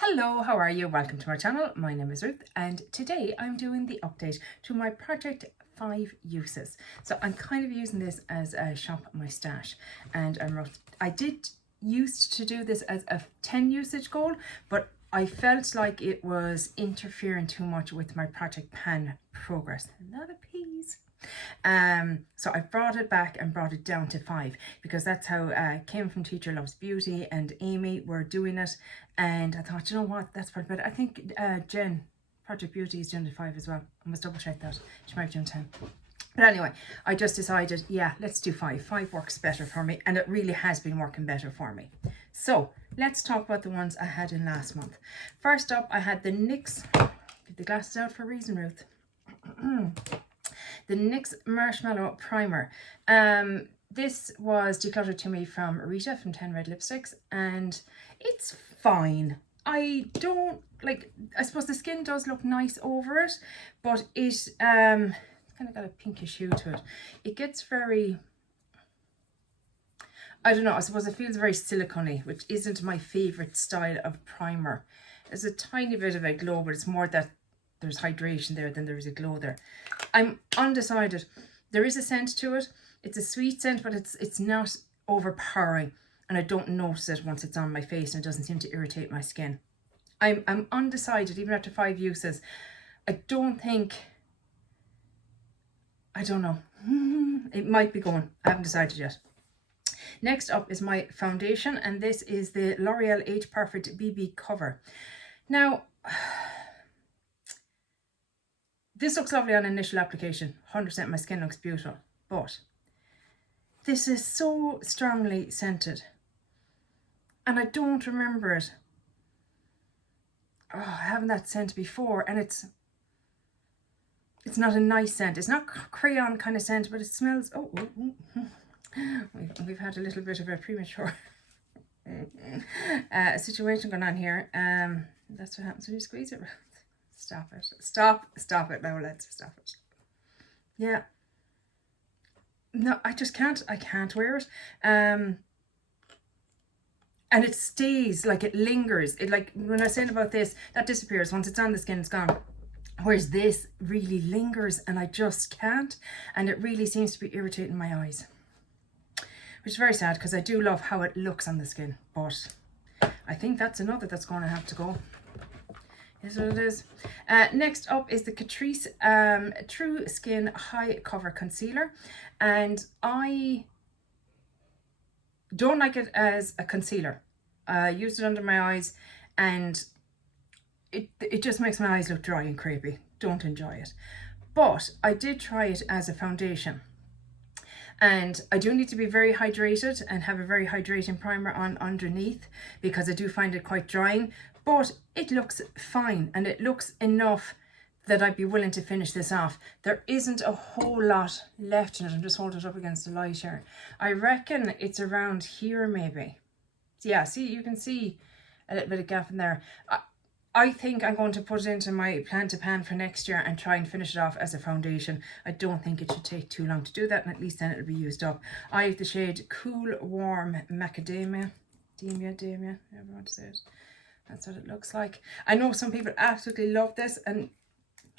Hello, how are you? Welcome to my channel. My name is Ruth and today I'm doing the update to my project 5 uses. So I'm kind of using this as a shop my stash, and I did used to do this as a 10 usage goal, but I felt like it was interfering too much with my project pan progress. A lot of peas. So I brought it back and brought it down to 5 because that's how Kim from Teacher Loves Beauty and Amie were doing it, and I thought, you know what, that's probably better. I think Jenn, Project Beauty, is doing to 5 as well. I must double check that. She might be doing 10. But anyway, I just decided, yeah, let's do 5. 5 works better for me, and it really has been working better for me. So let's talk about the ones I had in last month. First up, I had the NYX, get the glasses out for a reason, Ruth. The NYX Marshmallow Primer. This was decluttered to me from Rita from 10 Red Lipsticks, and it's fine. I don't like, I suppose the skin does look nice over it, but it kind of got a pinkish hue to it. It gets very, I don't know, I suppose it feels very silicone-y, which isn't my favourite style of primer. There's a tiny bit of a glow, but it's more that there's hydration there than there is a glow there. I'm undecided. There is a scent to it. It's a sweet scent, but it's not overpowering, and I don't notice it once it's on my face, and it doesn't seem to irritate my skin. I'm undecided even after 5 uses. I don't know. It might be going. I haven't decided yet. Next up is my foundation, and this is the L'Oreal Age Perfect BB Cover. Now, this looks lovely on initial application. 100% my skin looks beautiful. But this is so strongly scented, and I don't remember it having that scent before, and it's not a nice scent. It's not crayon kind of scent, but it smells, we've had a little bit of a premature situation going on here. That's what happens when you squeeze it. Stop it. Stop it now. Let's stop it. Yeah. No, I just can't. I can't wear it. And it stays, like it lingers. It, like when I was saying about this, that disappears. Once it's on the skin, it's gone. Whereas this really lingers, and I just can't. And it really seems to be irritating my eyes, which is very sad because I do love how it looks on the skin. But I think that's another that's going to have to go. Is what it is. Next up is the Catrice True Skin High Cover Concealer, and I don't like it as a concealer. I used it under my eyes, and it just makes my eyes look dry and crepey. Don't enjoy it. But I did try it as a foundation, and I do need to be very hydrated and have a very hydrating primer on underneath because I do find it quite drying. But it looks fine, and it looks enough that I'd be willing to finish this off. There isn't a whole lot left in it. I'm just holding it up against the light here. I reckon it's around here maybe. Yeah, see, you can see a little bit of gap in there. I think I'm going to put it into my plan to pan for next year and try and finish it off as a foundation. I don't think it should take too long to do that, and at least then it'll be used up. I have the shade Cool Warm Macadamia. Demia, however you want to say it. That's what it looks like. I know some people absolutely love this, and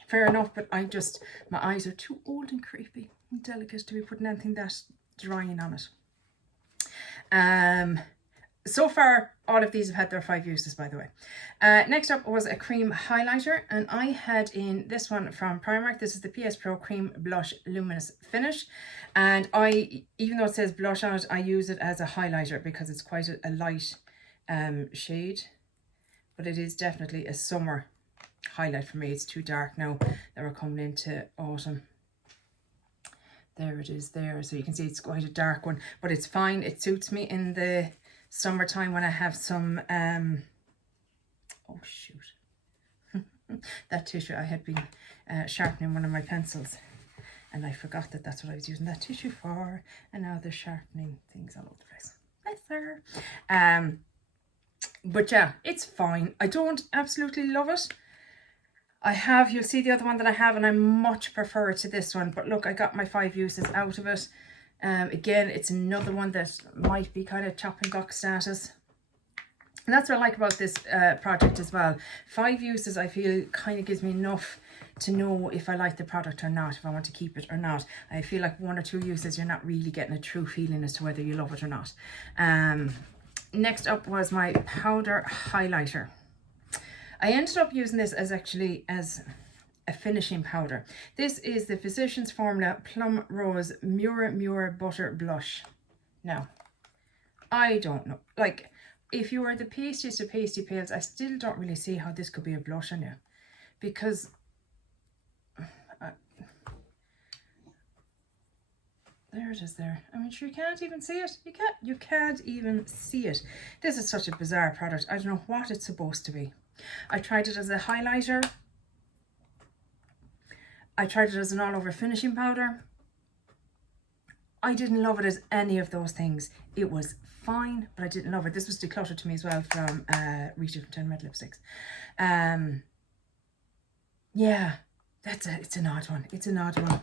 fair enough, but my eyes are too old and creepy and delicate to be putting anything that drying on it. So far, all of these have had their 5 uses, by the way. Next up was a cream highlighter, and I had in this one from Primark. This is the PS Pro Cream Blush Luminous Finish, and even though it says blush on it, I use it as a highlighter because it's quite a light shade. But it is definitely a summer highlight for me. It's too dark now that we're coming into autumn. There it is there. So you can see it's quite a dark one, but it's fine. It suits me in the summertime when I have some, oh shoot. That tissue, I had been sharpening one of my pencils, and I forgot that that's what I was using that tissue for. And now they're sharpening things all over the place. Bless her. But yeah, it's fine. I don't absolutely love it. You'll see the other one that I have, and I much prefer it to this one. But look, I got my 5 uses out of it. Again, it's another one that might be kind of chopping block status. And that's what I like about this project as well. 5 uses I feel kind of gives me enough to know if I like the product or not, if I want to keep it or not. I feel like 1 or 2 uses you're not really getting a true feeling as to whether you love it or not. Next up was my powder highlighter. I ended up using this as a finishing powder. This is the Physicians Formula Plum Rose Mura Butter Blush. Now, I don't know, like, if you are the pastiest of pasty pales, I still don't really see how this could be a blush on you, because there it is there. I mean, sure, you can't even see it. You can't even see it. This is such a bizarre product. I don't know what it's supposed to be. I tried it as a highlighter. I tried it as an all-over finishing powder. I didn't love it as any of those things. It was fine, but I didn't love it. This was decluttered to me as well from Rita from 10 Red Lipsticks. Yeah, it's an odd one. It's an odd one.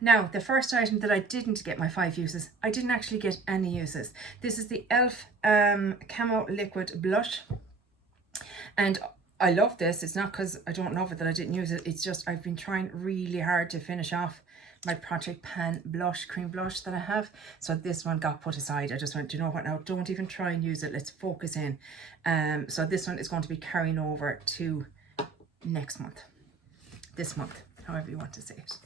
Now, the first item that I didn't get my 5 uses, I didn't actually get any uses. This is the e.l.f. Camo Liquid Blush. And I love this. It's not because I don't love it that I didn't use it. It's just I've been trying really hard to finish off my Project Pan blush, cream blush that I have. So this one got put aside. I just went, you know what, now don't even try and use it. Let's focus in. So this one is going to be carrying over to next month. This month, however you want to say it.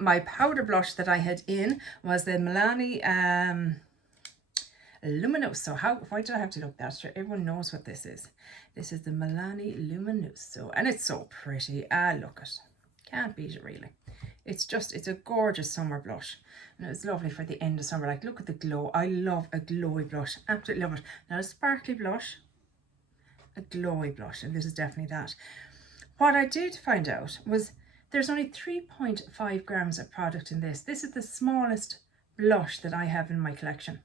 My powder blush that I had in was the Milani Luminoso. Why did I have to look that? Sure, everyone knows what this is. This is the Milani Luminoso, and it's so pretty. Look it. Can't beat it really. It's a gorgeous summer blush, and it's lovely for the end of summer. Like, look at the glow. I love a glowy blush. Absolutely love it. Not a sparkly blush, a glowy blush, and this is definitely that. What I did find out was there's only 3.5 grams of product in this. This is the smallest blush that I have in my collection.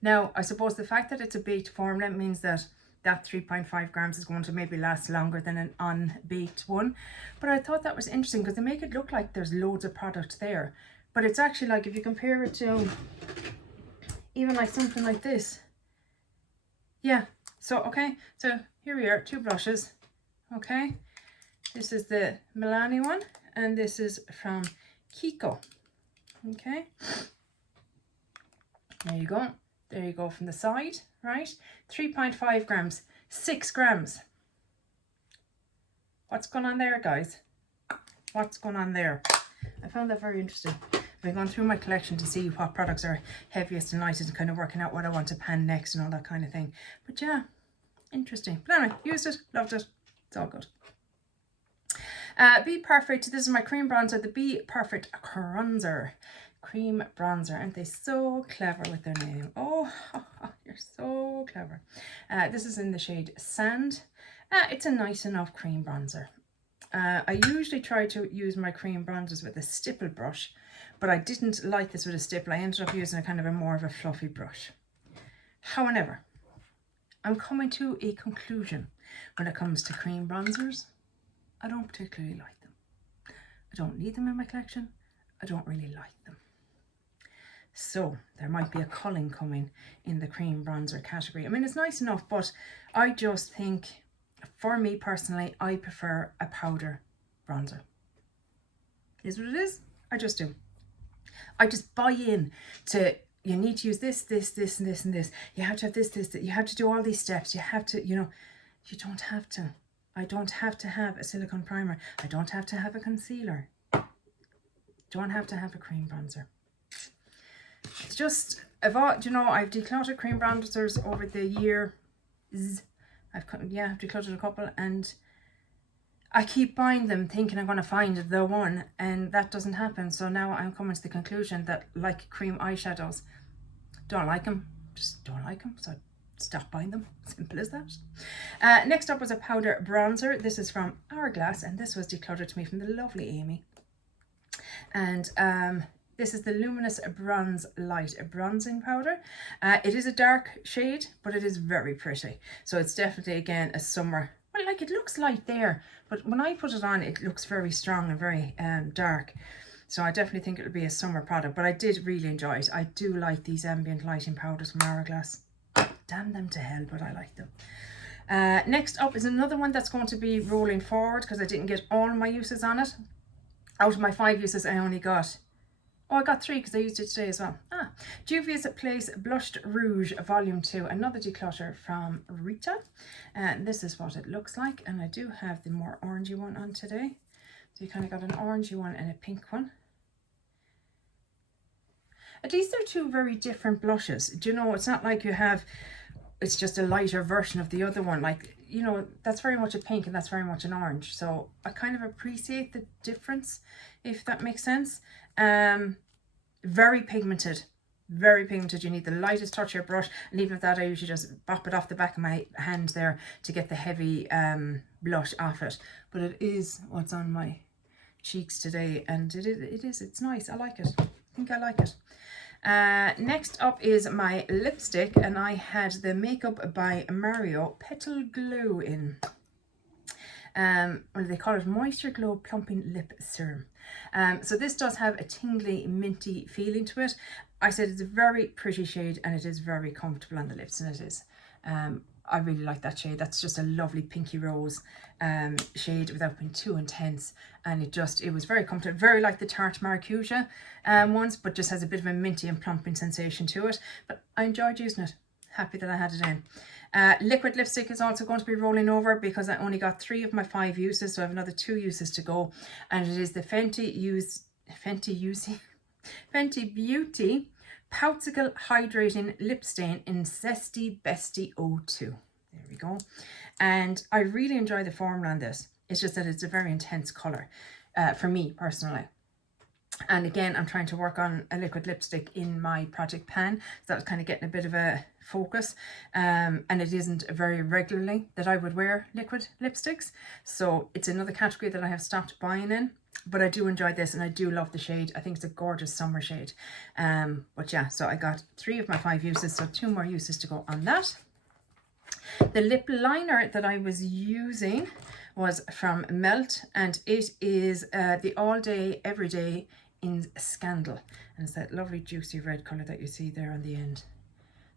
Now, I suppose the fact that it's a baked formula means that 3.5 grams is going to maybe last longer than an unbaked one. But I thought that was interesting because they make it look like there's loads of product there. But it's actually, like, if you compare it to even like something like this. Yeah, so, okay, so here we are, 2 blushes, okay. This is the Milani one, and this is from Kiko, okay. There you go. There you go from the side, right? 3.5 grams, 6 grams. What's going on there, guys? What's going on there? I found that very interesting. I've gone through my collection to see what products are heaviest and lightest and kind of working out what I want to pan next and all that kind of thing. But yeah, interesting. But anyway, used it, loved it. It's all good. Be Perfect. This is my cream bronzer, the Be Perfect Bronzer. Cream bronzer. Aren't they so clever with their name? Oh, you're so clever. This is in the shade Sand. It's a nice enough cream bronzer. I usually try to use my cream bronzers with a stipple brush, but I didn't like this with a stipple. I ended up using a kind of a more of a fluffy brush. However, I'm coming to a conclusion when it comes to cream bronzers. I don't particularly like them. I don't need them in my collection. I don't really like them. So there might be a culling coming in the cream bronzer category. I mean, it's nice enough, but I just think, for me personally, I prefer a powder bronzer. It is what it is. I just do. I just buy in to, you need to use this, this, this, and this, and this. You have to have this, you have to do all these steps. You have to, you know, you don't have to. I don't have to have a silicone primer. I don't have to have a concealer. Don't have to have a cream bronzer. It's just, I've decluttered cream bronzers over the year. I've decluttered a couple, and I keep buying them thinking I'm going to find the one, and that doesn't happen. So now I'm coming to the conclusion that, like cream eyeshadows, don't like them, just don't like them. So stop buying them. Simple as that. Next up was a powder bronzer. This is from Hourglass, and this was decluttered to me from the lovely Amie. And this is the Luminous Bronze Light Bronzing Powder. It is a dark shade, but it is very pretty. So it's definitely, again, a summer. Well, like, it looks light there, but when I put it on, it looks very strong and very dark. So I definitely think it'll be a summer product, but I did really enjoy it. I do like these ambient lighting powders from Hourglass. damn them to hell, but I like them. Next up is another one that's going to be rolling forward because I didn't get all my uses on it. Out of my 5 uses, I only got, oh, I got 3 because I used it today as well. Juvia's Place Blushed Rouge Volume 2, another declutter from Rita. And this is what it looks like. And I do have the more orangey one on today. So you kind of got an orangey one and a pink one. At least they're 2 very different blushes. Do you know, it's not like you have, it's just a lighter version of the other one. Like, you know, that's very much a pink and that's very much an orange. So I kind of appreciate the difference, if that makes sense. Very pigmented. Very pigmented. You need the lightest touch of your brush. And even with that, I usually just bop it off the back of my hand there to get the heavy blush off it. But it is what's on my cheeks today. And it's nice. I like it. I think I like it. Next up is my lipstick, and I had the Makeup by Mario Petal Glow in. Or they call it Moisture Glow Plumping Lip Serum. So this does have a tingly, minty feeling to it. I said it's a very pretty shade and it is very comfortable on the lips, and it is. I really like that shade. That's just a lovely pinky rose shade without being too intense, and it was very comfortable, very like the Tarte Maracuja ones, but just has a bit of a minty and plumping sensation to it. But I enjoyed using it. Happy that I had it in. Liquid lipstick is also going to be rolling over because I only got 3 of my 5 uses, so I have another 2 uses to go, and it is the Fenty Beauty Poutsicle Hydrating Lip Stain in Zesty Bestie 02. There we go. And I really enjoy the formula on this. It's just that it's a very intense colour for me personally. And again, I'm trying to work on a liquid lipstick in my project pan. So that was kind of getting a bit of a focus. And it isn't very regularly that I would wear liquid lipsticks. So it's another category that I have stopped buying in. But I do enjoy this and I do love the shade. I think it's a gorgeous summer shade. But yeah, so I got 3 of my 5 uses. So 2 more uses to go on that. The lip liner that I was using was from Melt, and it is the All Day Everyday in Scandal, and it's that lovely juicy red colour that you see there on the end.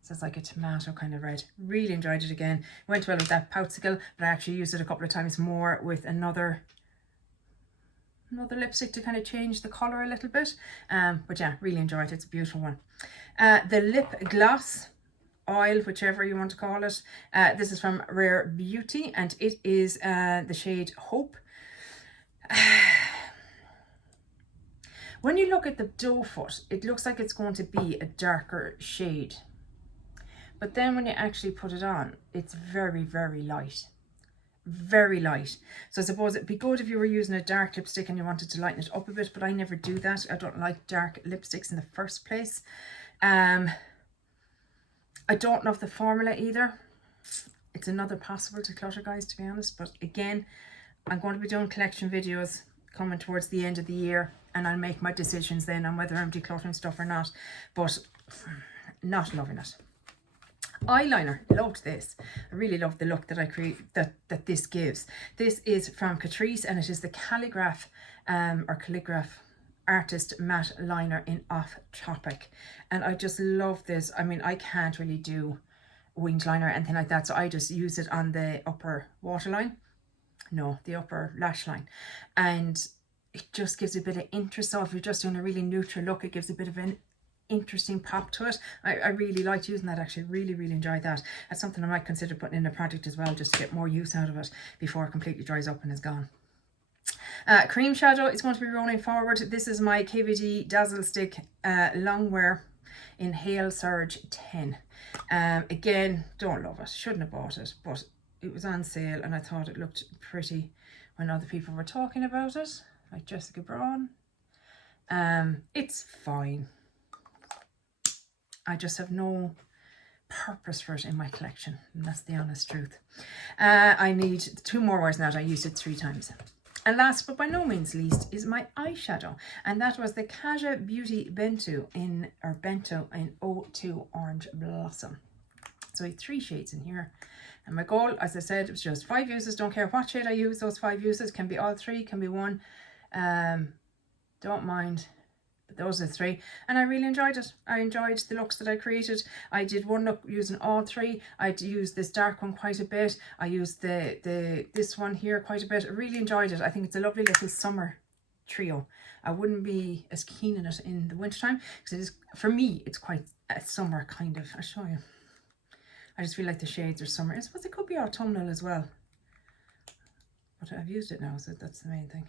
So it's like a tomato kind of red. Really enjoyed it again. Went well with that Poutsicle, but I actually used it a couple of times more with another lipstick to kind of change the colour a little bit. But yeah, really enjoyed it. It's a beautiful one. The lip gloss oil, whichever you want to call it. This is from Rare Beauty, and it is the shade Hope. When you look at the doe foot, it looks like it's going to be a darker shade. But then when you actually put it on, it's very, very light. Very light. So I suppose it'd be good if you were using a dark lipstick and you wanted to lighten it up a bit, but I never do that. I don't like dark lipsticks in the first place. I don't love the formula either. It's another possible declutter, guys, to be honest. But again, I'm going to be doing collection videos coming towards the end of the year, and I'll make my decisions then on whether I'm decluttering stuff or not. But not loving it. Eyeliner, loved this. I really love the look that I create, that this gives. This is from Catrice, and it is the Calligraph Artist Matte Liner in Off Tropic, and I just love this. I mean, I can't really do winged liner or anything like that, so I just use it on the upper waterline, no, the upper lash line, and it just gives a bit of interest. So if you're just doing a really neutral look, it gives a bit of an interesting pop to it. I really liked using that, actually. Really enjoyed that. That's something I might consider putting in a project as well, just to get more use out of it before it completely dries up and is gone. Cream shadow is going to be rolling forward. This is my KVD Dazzle Stick Longwear in Hail Surge 10. Again, don't love it. Shouldn't have bought it, but it was on sale and I thought it looked pretty when other people were talking about it, like Jessica Braun. It's fine. I just have no purpose for it in my collection, and that's the honest truth. I need 2 more wears now. I used it 3 times. And last but by no means least is my eyeshadow, and that was the Kaja Beauty Bento in 02 Orange Blossom. So I have 3 shades in here, and my goal, as I said, was just 5 uses. Don't care what shade I use. Those 5 uses can be all 3, can be 1. Don't mind But those are the three, and I really enjoyed it. I enjoyed the looks that I created. I did one look using all three. I used this dark one quite a bit. I used this one here quite a bit. I really enjoyed it. I think it's a lovely little summer trio. I wouldn't be as keen on it in the wintertime because it is, for me, it's quite a summer kind of. I'll show you. I just feel like the shades are summer. I suppose it could be autumnal as well. But I've used it now, so that's the main thing.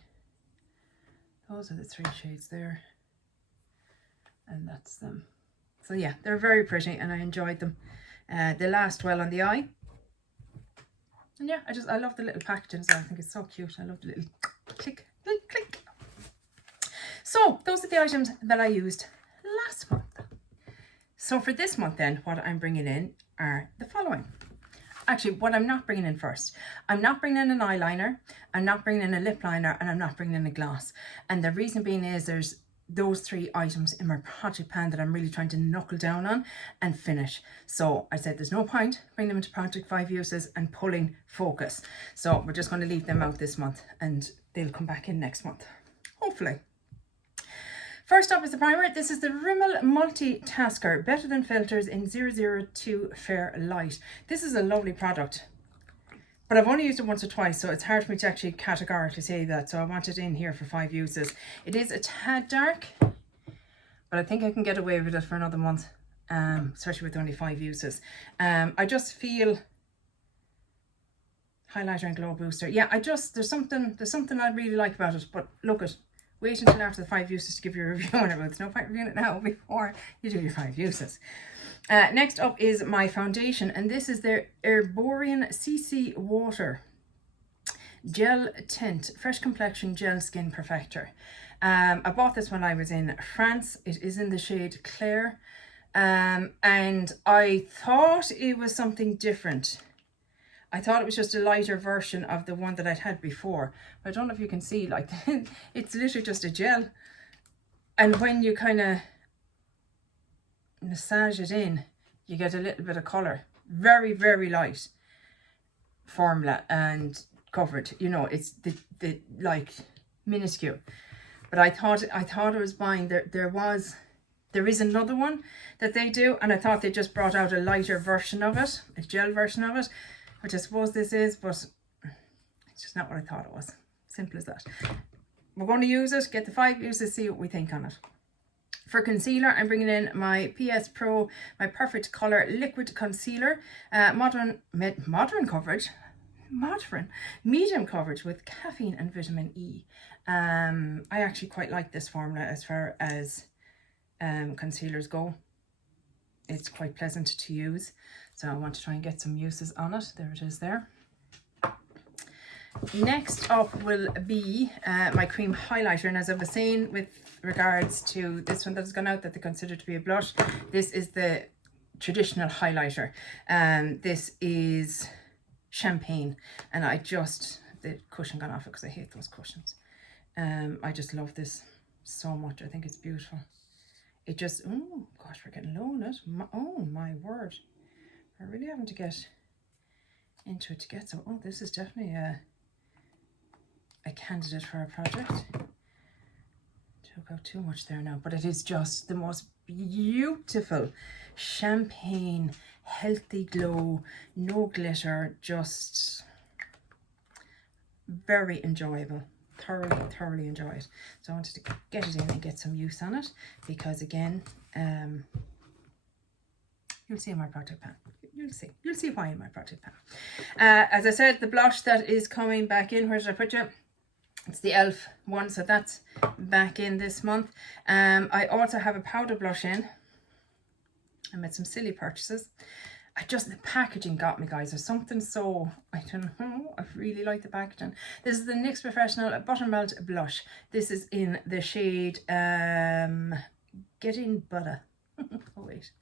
Those are the three shades there. And that's them. So yeah, they're very pretty and I enjoyed them. They last well on the eye. And yeah, I love the little packaging as well. I think it's so cute. I love the little click, click, click. So those are the items that I used last month. So for this month then, what I'm bringing in are the following. Actually, what I'm not bringing in first. I'm not bringing in an eyeliner, I'm not bringing in a lip liner, and I'm not bringing in a gloss. And the reason being is there's those three items in my project pan that I'm really trying to knuckle down on and finish. So I said there's no point bringing them into project 5 uses and pulling focus. So we're just going to leave them out this month and they'll come back in next month, hopefully. First up is the primer. This is the Rimmel Multitasker Better Than Filters in 002 Fair Light. This is a lovely product, but I've only used it once or twice, so it's hard for me to actually categorically say that. So I want it in here for 5 uses. It is a tad dark, but I think I can get away with it for another month, especially with only 5 uses. I just feel highlighter and glow booster. Yeah, there's something I really like about it. But look at. Wait until after the 5 uses to give you a review on it. There's no point reviewing it now before you do your 5 uses. Next up is my foundation, and this is the Herborian CC Water Gel Tint Fresh Complexion Gel Skin Perfector. I bought this when I was in France. It is in the shade Claire, and I thought it was something different. I thought it was just a lighter version of the one that I'd had before. But I don't know if you can see, like, it's literally just a gel. And when you kind of massage it in, you get a little bit of colour. Very, very light formula and covered. You know, it's the like minuscule. But I thought I was buying, there is another one that they do, and I thought they just brought out a lighter version of it, a gel version of it. Which I suppose this is, but it's just not what I thought it was. Simple as that. We're going to use it, get the 5 uses, see what we think on it. For concealer, I'm bringing in my PS Pro, my Perfect Colour Liquid Concealer. Medium coverage with caffeine and vitamin E. I actually quite like this formula as far as concealers go. It's quite pleasant to use, so I want to try and get some uses on it. There it is there. Next up will be my cream highlighter, and as I was saying with regards to this one that has gone out that they consider to be a blush, this is the traditional highlighter. This is Champagne, and the cushion gone off it because I hate those cushions. I just love this so much. I think it's beautiful. It just, oh gosh, we're getting low on it. Oh my word. We're really having to get into it to get some. Oh, this is definitely a candidate for a project. Took out too much there now, but it is just the most beautiful champagne, healthy glow, no glitter, just very enjoyable. Thoroughly enjoy it. So I wanted to get it in and get some use on it because again, you'll see in my project pan. You'll see why in my project pan. As I said, the blush that is coming back in, where did I put you? It's the e.l.f. one, so that's back in this month. I also have a powder blush in. I made some silly purchases. The packaging got me, guys. There's something so, I don't know, I really like the packaging. This is the NYX Professional Buttermelt Blush. This is in the shade Getting Butter. Oh wait.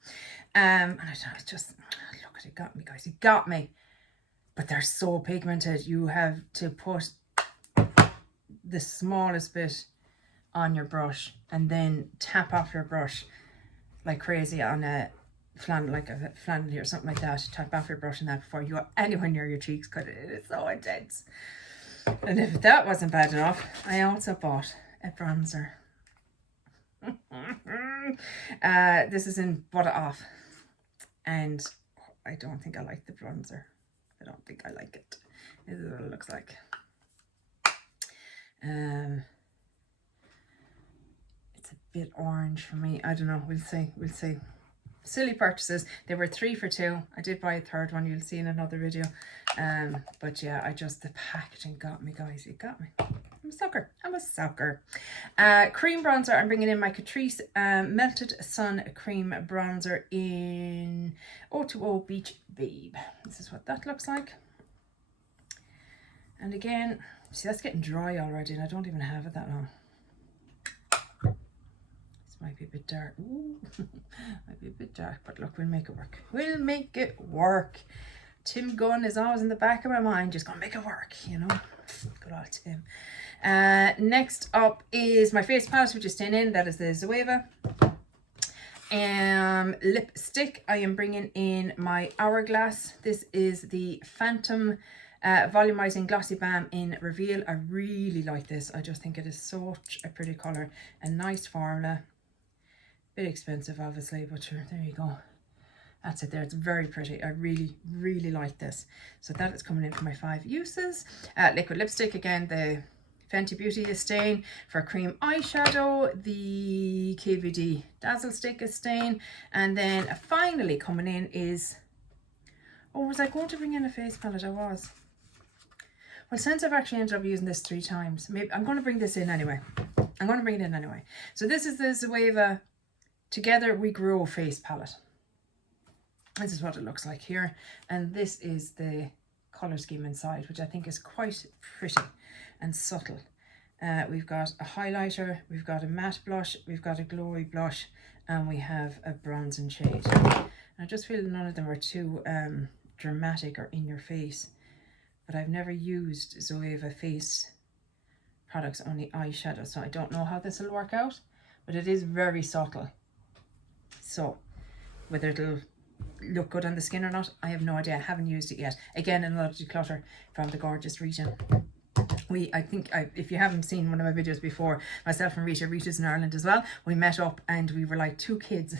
And I just, look at it, got me, guys. It got me. But they're so pigmented. You have to put the smallest bit on your brush and then tap off your brush like crazy on a flannel, like a flannel or something like that. Tap off your brush on that before you go anywhere near your cheeks because it is so intense. And if that wasn't bad enough, I also bought a bronzer. This is in Butter Off, and I don't think I like the bronzer. I don't think I like it. This is what it looks like. It's a bit orange for me. I don't know. We'll see. We'll see. Silly purchases. They were 3 for 2. I did buy a third one. You'll see in another video. But yeah, the packaging got me, guys. It got me. I'm a sucker. I'm a sucker. Cream bronzer. I'm bringing in my Catrice Melted Sun Cream Bronzer in 020 Beach Babe. This is what that looks like. And again, see, that's getting dry already, and I don't even have it that long. This might be a bit dark. Ooh, might be a bit dark, but look, we'll make it work. We'll make it work. Tim Gunn is always in the back of my mind, just gonna make it work, you know. Good old Tim. Next up is my face palette, which is staying in. That is the Zoeva. Lipstick. I am bringing in my Hourglass. This is the Phantom Volumizing Glossy Balm in Reveal. I really like this. I just think it is such a pretty colour. A nice formula. Bit expensive, obviously, but sure, there you go. That's it there. It's very pretty. I really, really like this. So that is coming in for my 5 uses. Liquid lipstick. Again, the Fenty Beauty is staying. For cream eyeshadow, the KVD Dazzle Stick is staying. And then finally coming in is... Oh, was I going to bring in a face palette? I was. Well, since I've actually ended up using this 3 times, maybe I'm going to bring this in anyway. I'm going to bring it in anyway. So this is the Zoeva Together We Grow face palette. This is what it looks like here. And this is the colour scheme inside, which I think is quite pretty and subtle. We've got a highlighter, we've got a matte blush, we've got a glowy blush, and we have a bronzing shade. And I just feel none of them are too dramatic or in your face. But I've never used Zoeva face products on the eyeshadow, so I don't know how this will work out, but it is very subtle. So whether it'll look good on the skin or not, I have no idea. I haven't used it yet. Again, another declutter from the gorgeous Rita. If you haven't seen one of my videos before, myself and Rita's in Ireland as well, we met up and we were like 2 kids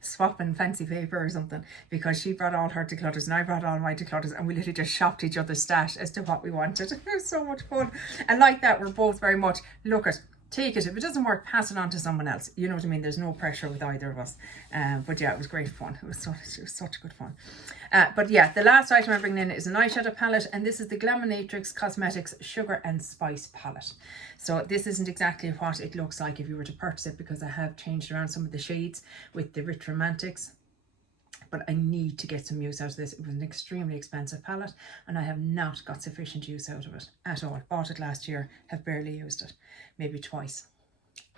swapping fancy paper or something, because she brought all her declutters and I brought all my declutters, and we literally just shopped each other's stash as to what we wanted. It was so much fun. And like that, we're both very much, look at, take it. If it doesn't work, pass it on to someone else. You know what I mean? There's no pressure with either of us. But yeah, it was great fun. It was such good fun. But yeah, the last item I'm bringing in is an eyeshadow palette, and this is the Glamonatrix Cosmetics Sugar and Spice palette. So this isn't exactly what it looks like if you were to purchase it, because I have changed around some of the shades with the Rich Romantics. But I need to get some use out of this. It was an extremely expensive palette, and I have not got sufficient use out of it at all. Bought it last year, have barely used it, maybe twice.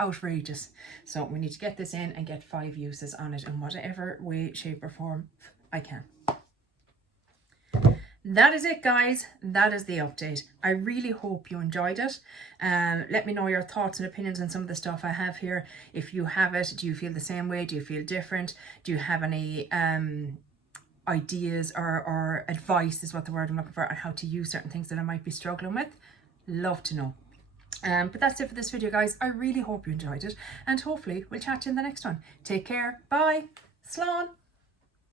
Outrageous. So we need to get this in and get 5 uses on it in whatever way, shape or form I can. That is it, guys. That is the update. I really hope you enjoyed it. Let me know your thoughts and opinions on some of the stuff I have here. If you have it, do you feel the same way? Do you feel different? Do you have any ideas or advice, is what the word I'm looking for, on how to use certain things that I might be struggling with? Love to know. But that's it for this video, guys. I really hope you enjoyed it, and hopefully we'll chat to you in the next one. Take care. Bye. Slán.